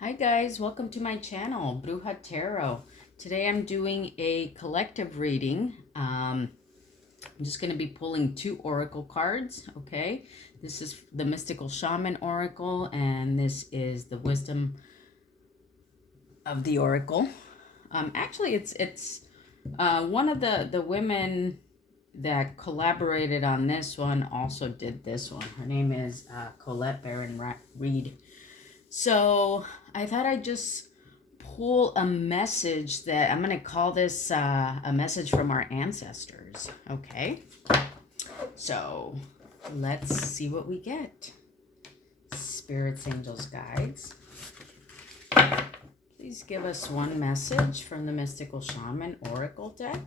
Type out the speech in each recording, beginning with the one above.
Hi guys, welcome to my channel, Bruja Tarot. Today I'm doing a collective reading. I'm just going to be pulling two oracle cards, okay? This is the Mystical Shaman Oracle, and this is the Wisdom of the Oracle. Actually, it's one of the women that collaborated on this one also did this one. Her name is Colette Baron Reed. So I thought I'd just pull a message that I'm going to call this a message from our ancestors. Okay. So let's see what we get. Spirits, angels, guides. Please give us one message from the Mystical Shaman Oracle deck.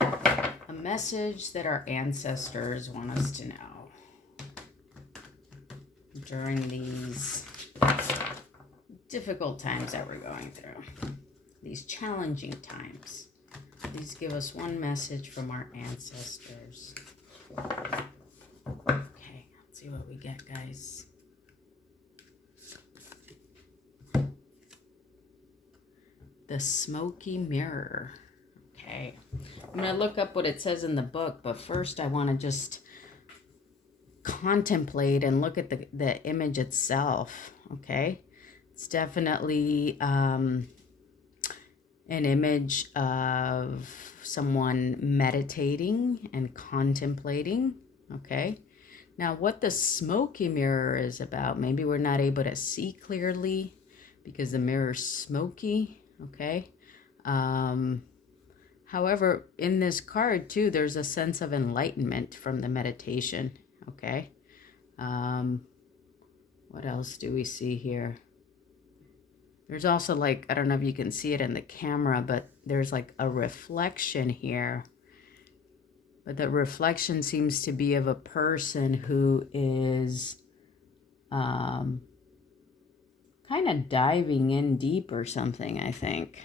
A message that our ancestors want us to know during these difficult times that we're going through, these challenging times. Please give us one message from our ancestors. Okay, let's see what we get, guys. The smoky mirror. Okay, I'm going to look up what it says in the book, but first I want to just contemplate and look at the image itself. Okay, it's definitely an image of someone meditating and contemplating. Okay, now what the smoky mirror is about, maybe we're not able to see clearly because the mirror's smoky. Okay, however, in this card too, there's a sense of enlightenment from the meditation. Okay. What else do we see here? There's also, like, I don't know if you can see it in the camera, but there's like a reflection here. But the reflection seems to be of a person who is kind of diving in deep or something, I think.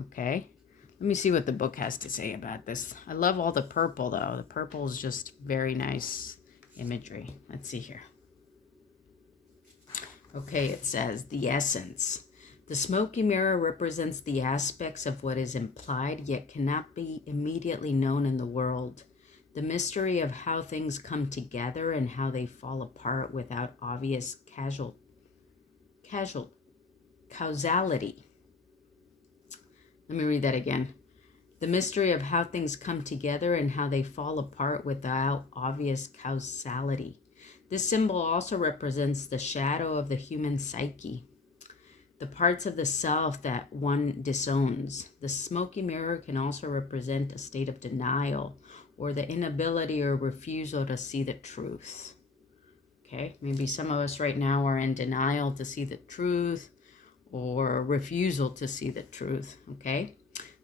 Okay. Let me see what the book has to say about this. I love all the purple, though. The purple is just very nice imagery. Let's see here. Okay, it says the essence. The smoky mirror represents the aspects of what is implied yet cannot be immediately known in the world. The mystery of how things come together and how they fall apart without obvious causality. Let me read that again. The mystery of how things come together and how they fall apart without obvious causality. This symbol also represents the shadow of the human psyche, the parts of the self that one disowns. The smoky mirror can also represent a state of denial or the inability or refusal to see the truth. Okay, maybe some of us right now are in denial to see the truth or refusal to see the truth. Okay.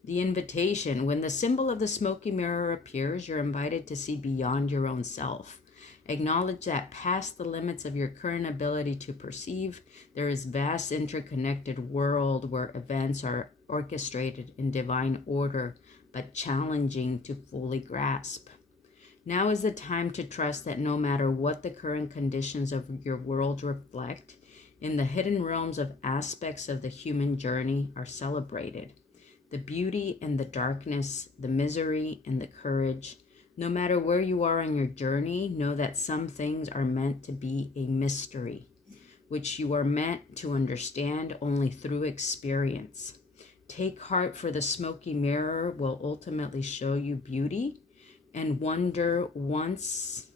The invitation. When the symbol of the smoky mirror appears, you're invited to see beyond your own self. Acknowledge that past the limits of your current ability to perceive, there is vast interconnected world where events are orchestrated in divine order, but challenging to fully grasp. Now is the time to trust that no matter what the current conditions of your world reflect, in the hidden realms of aspects of the human journey are celebrated. The beauty and the darkness, the misery and the courage. No matter where you are on your journey, know that some things are meant to be a mystery, which you are meant to understand only through experience. Take heart, for the smoky mirror will ultimately show you beauty and wonder once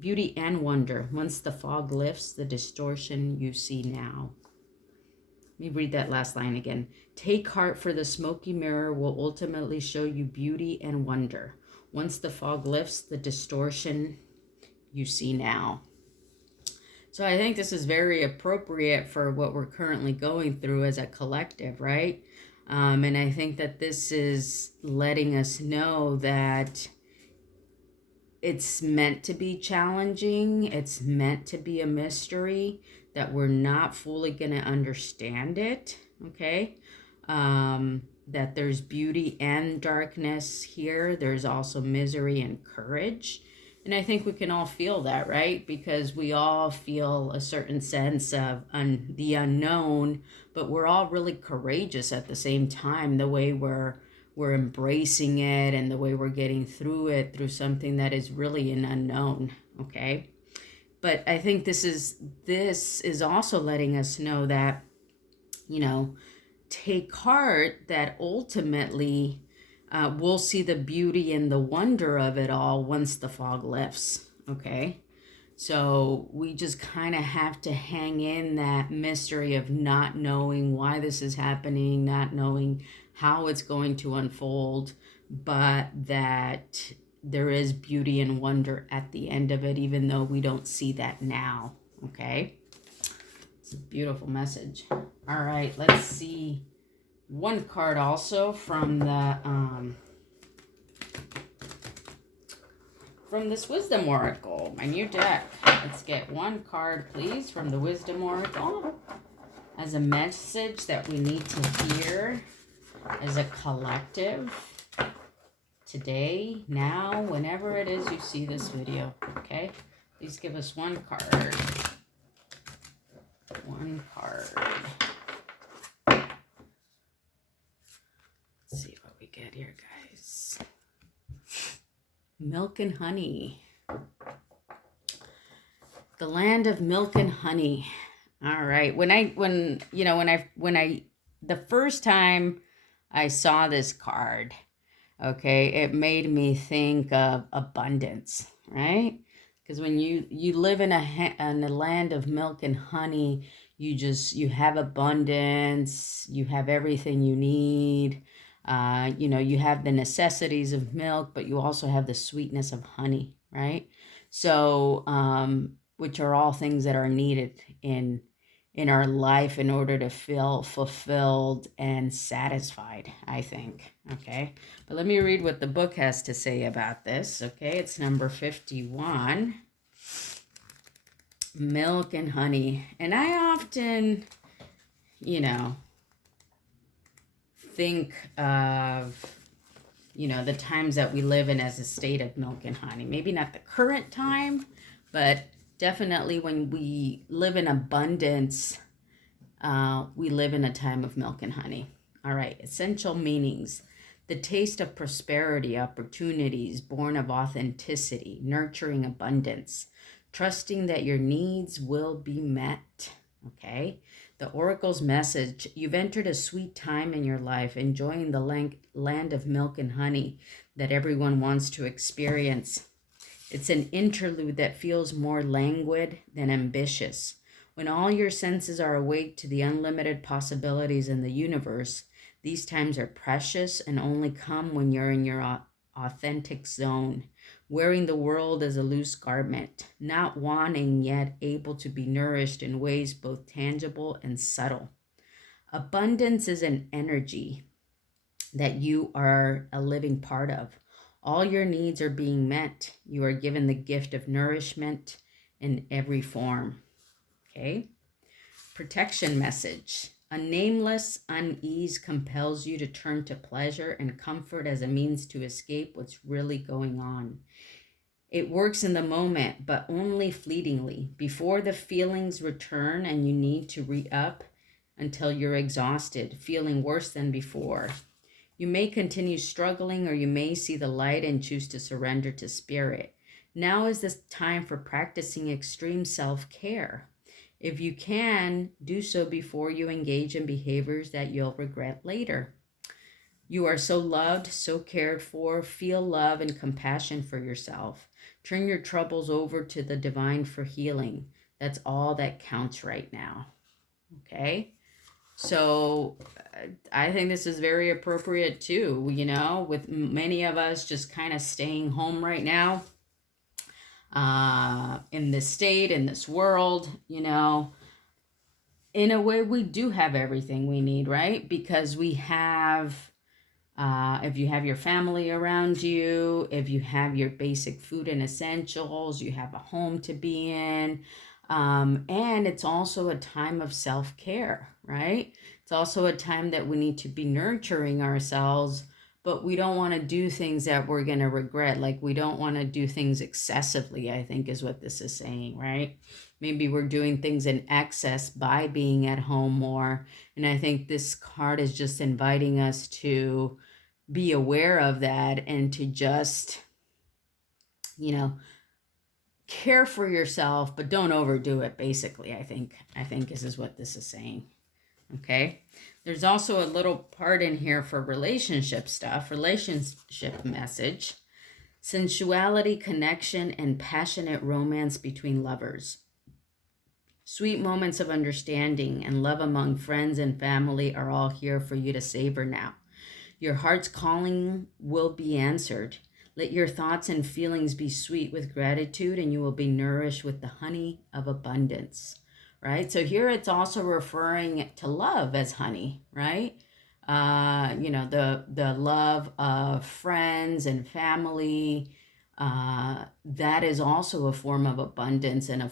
the fog lifts the distortion you see now. Let me read that last line again. Take heart, for the smoky mirror will ultimately show you beauty and wonder. Once the fog lifts the distortion you see now. So I think this is very appropriate for what we're currently going through as a collective, right? And I think that this is letting us know that it's meant to be challenging. It's meant to be a mystery, that we're not fully going to understand it, okay? That there's beauty and darkness here. There's also misery and courage. And I think we can all feel that, right? Because we all feel a certain sense of the unknown, but we're all really courageous at the same time, the way we're embracing it and the way we're getting through it through something that is really an unknown, okay? But I think this is also letting us know that, you know, take heart that ultimately we'll see the beauty and the wonder of it all once the fog lifts, okay? So we just kind of have to hang in that mystery of not knowing why this is happening, not knowing how it's going to unfold, but that there is beauty and wonder at the end of it, even though we don't see that now, okay? It's a beautiful message. All right, let's see one card also from this Wisdom Oracle, my new deck. Let's get one card, please, from the Wisdom Oracle as a message that we need to hear as a collective today, now, whenever it is you see this video, okay? Please give us one card. One card. Let's see what we get here, guys. Milk and honey. The land of milk and honey. All right. The first time I saw this card, okay, it made me think of abundance, right? Because when you live in a land of milk and honey, you have abundance, you have everything you need. You have the necessities of milk, but you also have the sweetness of honey, right? So, which are all things that are needed in our life in order to feel fulfilled and satisfied, I think. Okay. But let me read what the book has to say about this. Okay. It's number 51. Milk and honey. And I often, think of, the times that we live in as a state of milk and honey. Maybe not the current time, but definitely when we live in abundance, we live in a time of milk and honey. All right, essential meanings. The taste of prosperity, opportunities born of authenticity, nurturing abundance, trusting that your needs will be met. Okay. The oracle's message: you've entered a sweet time in your life, enjoying the land of milk and honey that everyone wants to experience. It's an interlude that feels more languid than ambitious. When all your senses are awake to the unlimited possibilities in the universe, these times are precious and only come when you're in your authentic zone, wearing the world as a loose garment, not wanting yet able to be nourished in ways both tangible and subtle. Abundance is an energy that you are a living part of. All your needs are being met. You are given the gift of nourishment in every form. Okay? Protection message. A nameless unease compels you to turn to pleasure and comfort as a means to escape what's really going on. It works in the moment, but only fleetingly, before the feelings return and you need to re-up until you're exhausted, feeling worse than before. You may continue struggling, or you may see the light and choose to surrender to spirit. Now is the time for practicing extreme self-care. If you can, do so before you engage in behaviors that you'll regret later. You are so loved, so cared for. Feel love and compassion for yourself. Turn your troubles over to the divine for healing. That's all that counts right now. Okay? So I think this is very appropriate too, with many of us just kind of staying home right now. In this state, in this world, in a way we do have everything we need, right? Because we have, if you have your family around you, if you have your basic food and essentials, you have a home to be in, and it's also a time of self-care, right? It's also a time that we need to be nurturing ourselves, but we don't want to do things that we're going to regret. Like we don't want to do things excessively, I think is what this is saying, right? Maybe we're doing things in excess by being at home more. And I think this card is just inviting us to be aware of that and to just, care for yourself, but don't overdo it, basically. I think this is what this is saying. Okay. There's also a little part in here for relationship stuff, relationship message, sensuality, connection, and passionate romance between lovers. Sweet moments of understanding and love among friends and family are all here for you to savor now. Your heart's calling will be answered. Let your thoughts and feelings be sweet with gratitude, and you will be nourished with the honey of abundance. Right? So here it's also referring to love as honey, right? The love of friends and family, that is also a form of abundance and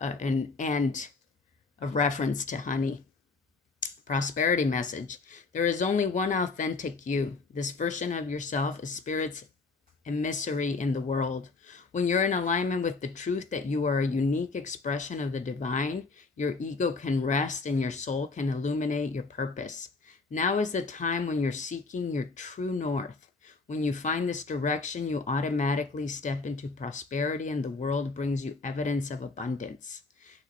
a reference to honey. Prosperity message. There is only one authentic you. This version of yourself is spirit's emissary in the world. When you're in alignment with the truth that you are a unique expression of the divine, your ego can rest and your soul can illuminate your purpose. Now is the time when you're seeking your true north. When you find this direction, you automatically step into prosperity and the world brings you evidence of abundance.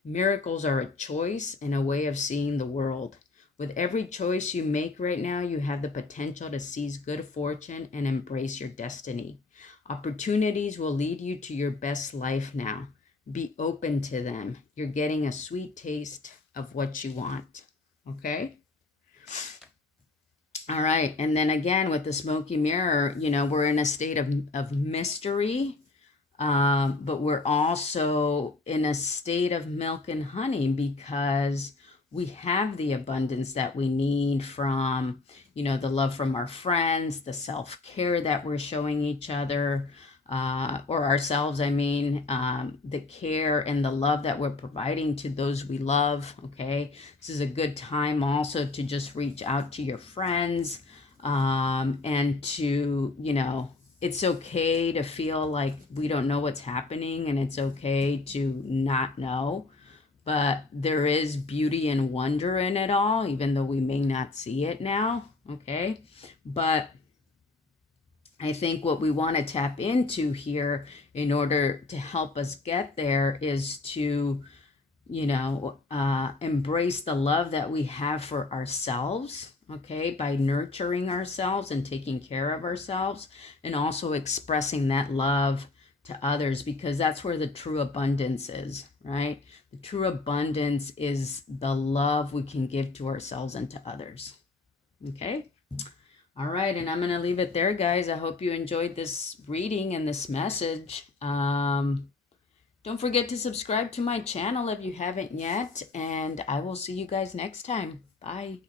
Miracles are a choice and a way of seeing the world. With every choice you make right now, you have the potential to seize good fortune and embrace your destiny. Opportunities will lead you to your best life now. Be open to them. You're getting a sweet taste of what you want. Okay? All right. And then again, with the smoky mirror, we're in a state of mystery, but we're also in a state of milk and honey because we have the abundance that we need from, the love from our friends, the self-care that we're showing each other, or ourselves, the care and the love that we're providing to those we love, okay? This is a good time also to just reach out to your friends, and to, it's okay to feel like we don't know what's happening, and it's okay to not know. But there is beauty and wonder in it all, even though we may not see it now, okay? But I think what we want to tap into here in order to help us get there is to, embrace the love that we have for ourselves, okay? By nurturing ourselves and taking care of ourselves, and also expressing that love to others, because that's where the true abundance is, right? The true abundance is the love we can give to ourselves and to others. Okay? All right, and I'm going to leave it there, guys. I hope you enjoyed this reading and this message. Don't forget to subscribe to my channel if you haven't yet, and I will see you guys next time. Bye.